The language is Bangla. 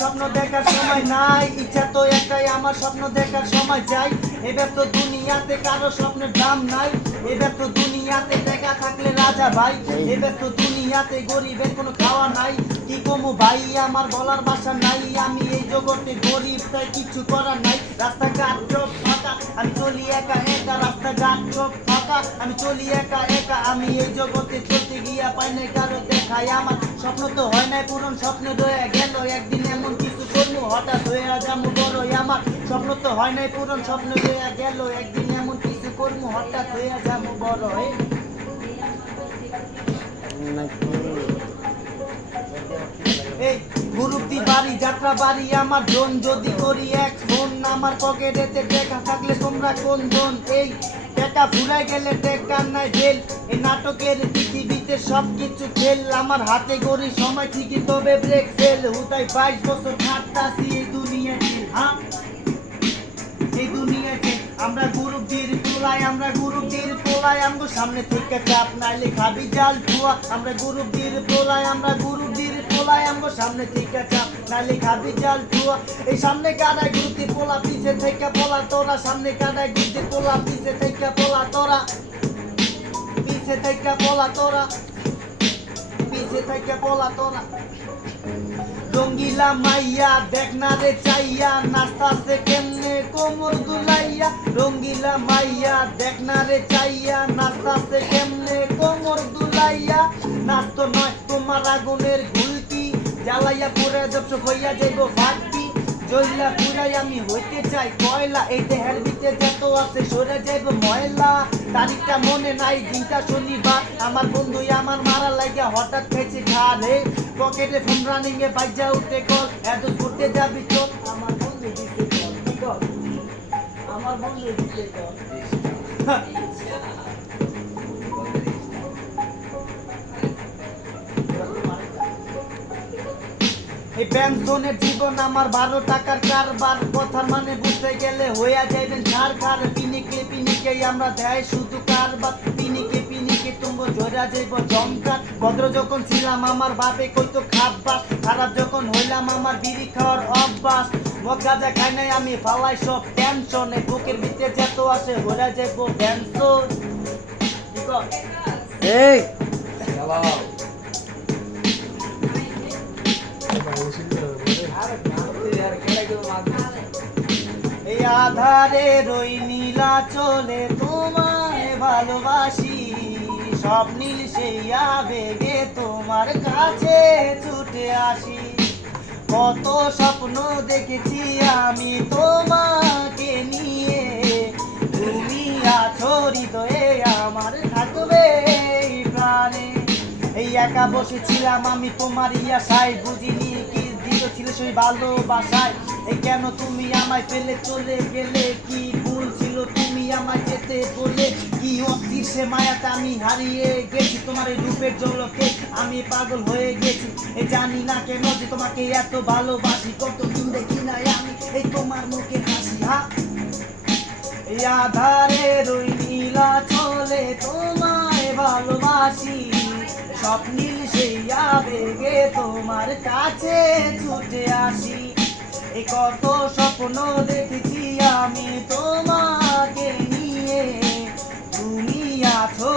স্বপ্ন দেখার সময় নাই, ইচ্ছা তো একটাই আমার স্বপ্ন দেখার সময় যাই। এবার তো দুনিয়াতে কারো স্বপ্নের দাম নাই, এবার তো দুনিয়াতে টাকা থাকলে রাজা ভাই, এবার তো দুনিয়াতে গরিবের কোনো খাওয়া নাই। কি কমু ভাই আমার বলার ভাষা নাই, আমি এই জগতে গরিব তাই কিছু করার নাই। রাস্তাঘাট সব ফাঁকা, আমি চলি একা একা, রাস্তাঘাট সব ফাঁকা, আমি চলি একা একা। আমি এই জগতে চলতে গিয়া পাই নাই কারো দেখাই আমার, স্বপ্ন তো হয় নাই পূরণ, স্বপ্নে রয়ে গেল একদিন এমন কিছু করবো হঠাৎ হয়ে যাবো বড়ই আমার। স্বপ্ন তো হয় নাই পূরণ, স্বপ্নে রয়ে গেল একদিন এমন কিছু করবো হঠাৎ হয়ে যাবো বড়ই। এই গুরুপ্তি বাড়ি যাত্রা বাড়ি আমার জন, যদি করি এক ফোন আমার পকেটেতে টাকা থাকলে তোমরা কোন জন? এই টাকা ফুরাই গেলে টাকা নাই বেল, এই নাটকের পৃথিবীতে সবকিছু খেল, আমার হাতে গড়ি সময় ঠিকই তবে ব্রেক ফেল। হুদাই 22 বছর খাটতাছি এই দুনিয়াতে, হ্যাঁ এই দুনিয়াতে আমরা গুরুদের তোলাই, আমরা গুরুদের তোলাই, আমগো সামনে থেকে চাপ নাইলে খাবি জাল ধোয়া। আমরা গুরুদের তোলাই, আমরা গুরুদের তোলাই, আমগো সামনে থেকে চাপ নাইলে খাবি জাল ধোয়া। এই সামনে কাটায় গুরুতে পোলা, পিছে থেকে পোলা তোরা, সামনে কাটায় গুরুতে পোলা, পিছে থেকে পোলা তোরা, পিছে থেকে পোলা তোরা, পিছে থেকে পোলা তোরা। রঙ্গিলা মাইয়া দেখ না রে চাইয়া, নাচতাছে কেমনে কোমর দুলাইয়া। রঙ্গিলা মাইয়া দেখ না রে চাইয়া, নাচতাছে কেমনে কোমর দুলাইয়া। নাচ তো নয় তোমার আগুনের ঘুলকি, জ্বালাইয়া পুরে দর্শ হইয়া যাইব ফাঁকি। জইলা পুরাই আমি হইতে চাই কয়লা, এই দেহের ভিতরে যত আছে সরে যাইব ময়লা। তারিখটা মনে নাই দিনটা শনিবার, আমার বন্ধু আমার মারা লাগা হঠাৎ খেয়েছে ঘাড়ে। পকেটে ফোন রানিং এ বাজা উঠে কল, এত করতে যাবি চল, আমার বন্ধু দিতে কল, কি কল আমার বন্ধু দিতে কল। এই পেনশনের জীবন আমার 12 টাকার কারবার, কথার মানে বুঝতে গেলে হইয়া যাইবেন ছাড় খার। পিনিকে পিনিকে আমরা দেয় শুধু কারবার, পিনিকে পিনিকে তুমগো জোড়া যাইব জমকার। ভদ্র যখন ছিলাম আমার বাপে কইতো খাব্বাস, খারাপ যখন হইলাম আমার বিড়ি খাওয়ার অভ্যাস। মদ গাঁজা খাই নাই আমি ফালাই সব টেনশন, এই বুকের ভিতরে যত আসে হইয়া যাইব টেনশন। এই এই আধারে রই নীলা চলে তোমায় ভালোবাসি, স্বপ্নীল সেই আবেগে তোমার কাছে ছুটে আসি। কত স্বপ্ন দেখেছি আমি তোমাকে নিয়ে, তুমি আছো হৃদয়ে আমার থাকবে এই প্রাণে। এই একা বসেছিলাম আমি তোমার আশায়, বুঝিনি কি দিল ছিল সেই ভালোবাসায়। এই কেন তুমি আমায় ফেলে চলে গেলে, কি ভুল ছিল তুমি আমায় যেতে বলে। কি অস্থির সে মায়াতে আমি হারিয়ে গেছি, তোমার এই রূপের ঝলকে আমি পাগল হয়ে গেছি। এই জানি না কেন যে তোমাকে এত ভালোবাসি, কতদিন দেখি নাই আমি এই তোমার মুখে হাসি। হ্যাঁ এই আধারে রই নীলা চলে তোমায় ভালোবাসি, স্বপ্নীল সেই আবেগে তোমার কাছে ছুটে আসি। এই কত স্বপ্ন দেখেছি আমি তোমাকে নিয়ে, তুমি আছো